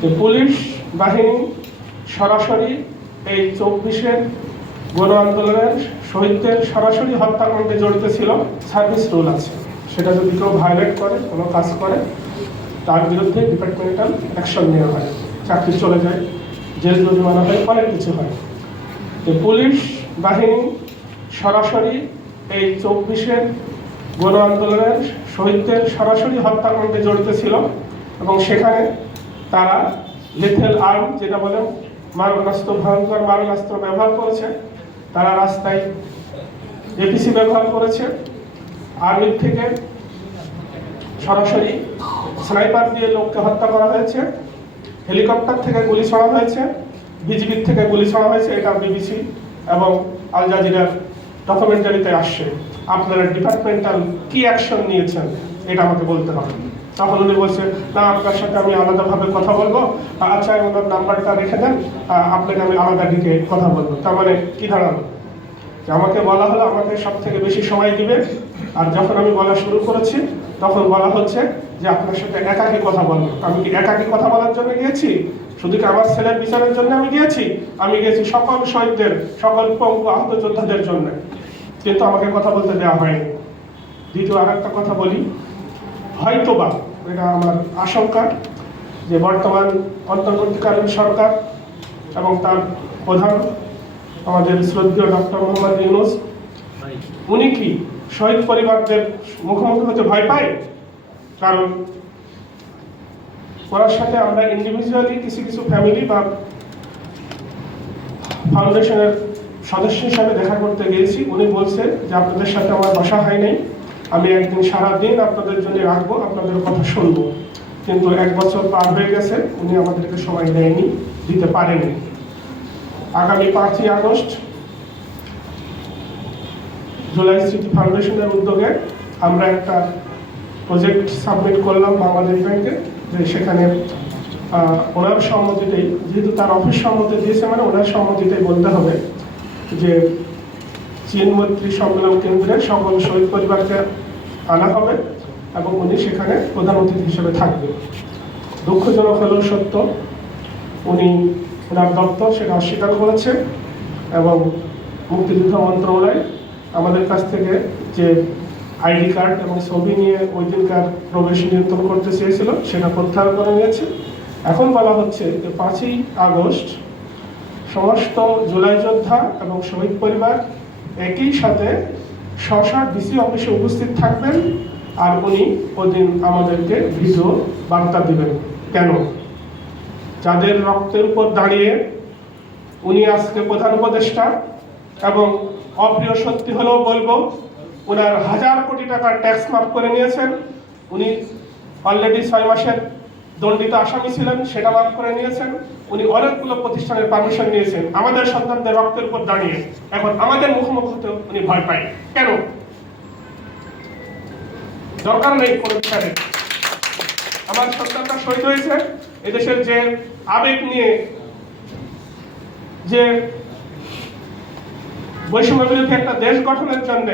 যে পুলিশ বাহিনী সরাসরি এই 24-এর গণ আন্দোলনের শহীদদের সরাসরি হত্যাকাণ্ডে জড়িত ছিল। সার্ভিস রুল আছে, সেটা যদি কেউ ভায়োলেট করে, কোনো কাজ করে, তার বিরুদ্ধে ডিপার্টমেন্টাল অ্যাকশন নেওয়া হয়, চাকরি চলে যায়, জেল জরিমানা হয়, অনেক কিছু হয়। যে পুলিশ বাহিনী সরাসরি এই 24-এর গণ আন্দোলনের শহীদদের সরাসরি হত্যাকাণ্ডে জড়িত ছিল এবং সেখানে তারা লিথেল আর্ম, যেটা বলেন মারণাস্ত্র, ভয়ঙ্কর মারণাস্ত্র ব্যবহার করেছে। তারা রাস্তায় এপিসি ব্যবহার করেছে, আর্মির থেকে সরাসরি স্নাইপার দিয়ে লোককে হত্যা করা হয়েছে, হেলিকপ্টার থেকে গুলি ছোড়া হয়েছে, বিজিবির থেকে গুলি ছোড়া হয়েছে। এটা বিবিসি এবং আল জাজিরার ডকুমেন্টারিতে আসছে। আপনারা ডিপার্টমেন্টাল কি অ্যাকশন নিয়েছেন এটা আমাকে বলতে হবে। তখন উনি বলছে, না আপনার সাথে আমি আলাদাভাবে কথা বলবো, আচ্ছা ওনার নাম্বারটা রেখে দেন, আপনাকে আমি আলাদা দিকে কথা বলবো। তার মানে কি দাঁড়ালো? আমাকে বলা হলো আমাকে সব থেকে বেশি সময় দিবে, আর যখন আমি বলা শুরু করেছি তখন বলা হচ্ছে যে আপনার সাথে একাকী কথা বলবো। আমি কি একাকী কথা বলার জন্য গিয়েছি? শুধু কি আমার ছেলের বিচারের জন্য আমি গিয়েছি? আমি গিয়েছি সকল শহীদদের, সকল পঙ্গু আহত যোদ্ধাদের জন্য, কিন্তু আমাকে কথা বলতে দেওয়া হয়নি। দ্বিতীয় আর একটা কথা বলি, হয়তোবা এটা আমার আশঙ্কা যে বর্তমান অন্তর্বর্তীকালীন সরকার এবং তার প্রধান আমাদের শ্রদ্ধেয় ডক্টর মোহাম্মদ ইউনূস, উনি কি শহীদ পরিবারদের মুখোমুখি হতে ভয় পায়? কারণ ওনার সাথে আমরা ইন্ডিভিজুয়ালি কিছু কিছু ফ্যামিলি বা ফাউন্ডেশনের সদস্য হিসাবে দেখা করতে গিয়েছি। উনি বলছে যে আপনাদের সাথে আমার বসা হয় নাই, আমি একদিন সারাদিন আপনাদের জন্য রাখবো, আপনাদের কথা শুনবো। কিন্তু 1 বছর পার হয়ে গেছে, উনি আমাদেরকে সময় দেয়নি, দিতে পারেনি। আগামী 5ই আগস্ট জুলাই স্মৃতি ফাউন্ডেশনের উদ্যোগে আমরা একটা প্রজেক্ট সাবমিট করলাম বাংলাদেশ ব্যাংকে, যে সেখানে ওনার সম্মতিতেই, যেহেতু তার অফিস সম্মতি দিয়েছে মানে ওনার সম্মতিতেই বলতে হবে যে চীন মৈত্রী সম্মেলন কেন্দ্রে সকল শহীদ পরিবারকে আনা হবে এবং উনি সেখানে প্রধান অতিথি হিসেবে থাকবেন। দুঃখজনক হলেও সত্য, উনি ওনার দপ্তর সেটা অস্বীকার করেছে এবং মুক্তিযুদ্ধ মন্ত্রণালয় আমাদের কাছ থেকে যে আইডি কার্ড এবং ছবি নিয়ে ওই দিনকার প্রবেশ নিয়ন্ত্রণ করতে চেয়েছিল সেটা প্রত্যাহার করে নিয়েছে। এখন বলা হচ্ছে যে 5ই আগস্ট সমস্ত জুলাই যোদ্ধা এবং শহীদ পরিবার একই সাথে স্ব ডিসি অফিসে উপস্থিত থাকবেন আর উনি ওদিন আমাদেরকে ভিডিও বার্তা দিবেন। কেন? যাদের রক্তের উপর দাঁড়িয়ে উনি আজকে প্রধান উপদেষ্টা, এবং অপ্রিয় সত্যি হলেও বলবো ওনার 1000 কোটি টাকার ট্যাক্স মাফ করে নিয়েছেন। উনি অলরেডি 6 মাসের দণ্ডিত আসামি ছিলেন, সেটা মাফ করে নিয়েছেন। উনি অনেকগুলো প্রতিষ্ঠানের পারমিশন নিয়েছেন আমাদের সন্তানদের রক্তের উপর দাঁড়িয়ে। এখন আমাদের মুখোমুখি হতে উনি ভয় পায় কেন? দরকার নেই কোনো বিচারে। আমার সন্তানটা শহীদ হয়েছে, এদেশের যে আবেগ নিয়ে যে বৈষম্য বিরোধী একটা দেশ গঠনের জন্য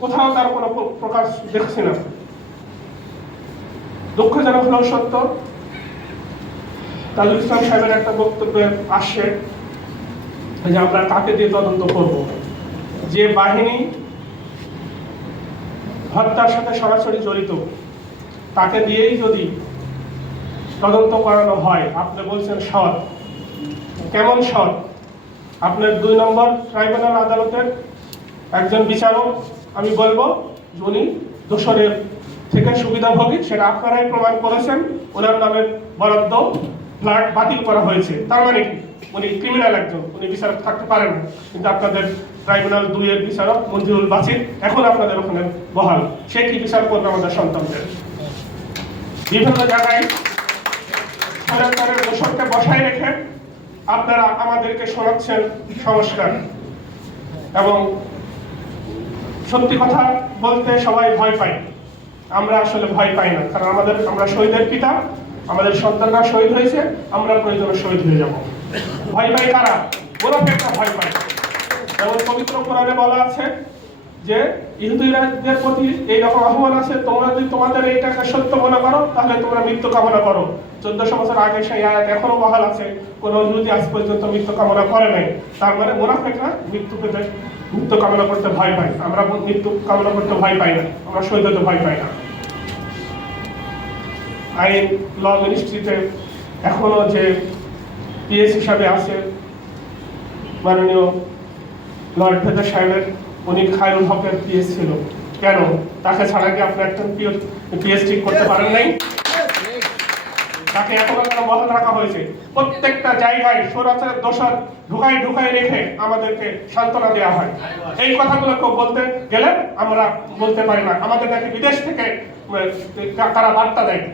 কোথাও তার কোনো প্রকাশ দেখছি না। দুঃখজনক হলেও সত্য, তাজুল ইসলাম সাহেবের একটা বক্তব্যে আসছে যে আমরা কাকে দিয়ে তদন্ত করব। যে বাহিনী হত্যার সাথে সরাসরি জড়িত তাকে দিয়েই যদি তদন্ত করানো হয়, আপনি বলছেন সৎ, কেমন সৎ? আপনার 2 নম্বর ট্রাইব্যুনাল আদালতের একজন বিচারক, আমি বলবো উনি দোষরের থেকে সুবিধাভোগী, সেটা আপনারাই প্রমাণ করেছেন। ওনার নামের বরাদ্দ ফ্ল্যাট বাতিল করা হয়েছে, তার মানে কি উনি ক্রিমিনাল একজন, উনি বিচারক থাকতে পারেন না। কিন্তু আপনাদের ট্রাইব্যুনাল 2 এর বিচারক মঞ্জুরুল বাসির এখন আপনাদের ওখানে বহাল, সে কি বিচার করবে আমাদের সন্তানদের? বিভিন্ন জায়গায় সরকারের দোষরকে বসায় রেখে আপনারা আমাদেরকে শোনাচ্ছেন সংস্কার। এবং সত্যি কথা বলতে সবাই ভয় পায়, আমরা আসলে ভয় পাই না, কারণ আমরা শহীদের পিতা, আমাদের সন্তানরা শহীদ হয়েছে, আমরা প্রয়োজনে শহীদ হয়ে যাব। ভয় পাই কারা? ওরা একটা ভয় পায়। যেমন পবিত্র কোরআনে বলা আছে যে ইহুদিদের প্রতি এইরকম আহ্বান আছে, তোমরা যদি তোমাদের এইটাকে সত্য মনে করো তাহলে তোমরা মৃত্যু কামনা করো। 1400 বছর আগে সেই আয়াত এখনো বহাল আছে, কোনো ইহুদি আজ পর্যন্ত মৃত্যু কামনা করে নাই। তার মানে মুনাফিকরা মৃত্যু কামনা করতে ভয় পায়। আমরা মৃত্যু কামনা করতে ভয় পাই না, আমরা শহীদ হতে ভয় পাই না। আইন ল মিনিস্ট্রিতে এখনো যে পিএস হিসাবে আছে মাননীয় লর্ড ভেদার সাহেবের, উনি খায়রুল হকের পিএস ছিল। কেন? তাকে ছাড়া কি আপনি একজন পিএস ঠিক করতে পারেন নাই? তাকে এখনো কেন বহাল রাখা হয়েছে? প্রত্যেকটা জায়গায় স্বৈরাচারের দোষর ঢুকাই রেখে আমাদেরকে সান্ত্বনা দেওয়া হয়। এই কথাগুলো বলতে গেলে আমরা বলতে পারি না। আমাদের নাকি বিদেশ থেকে তারা বার্তা দেয়।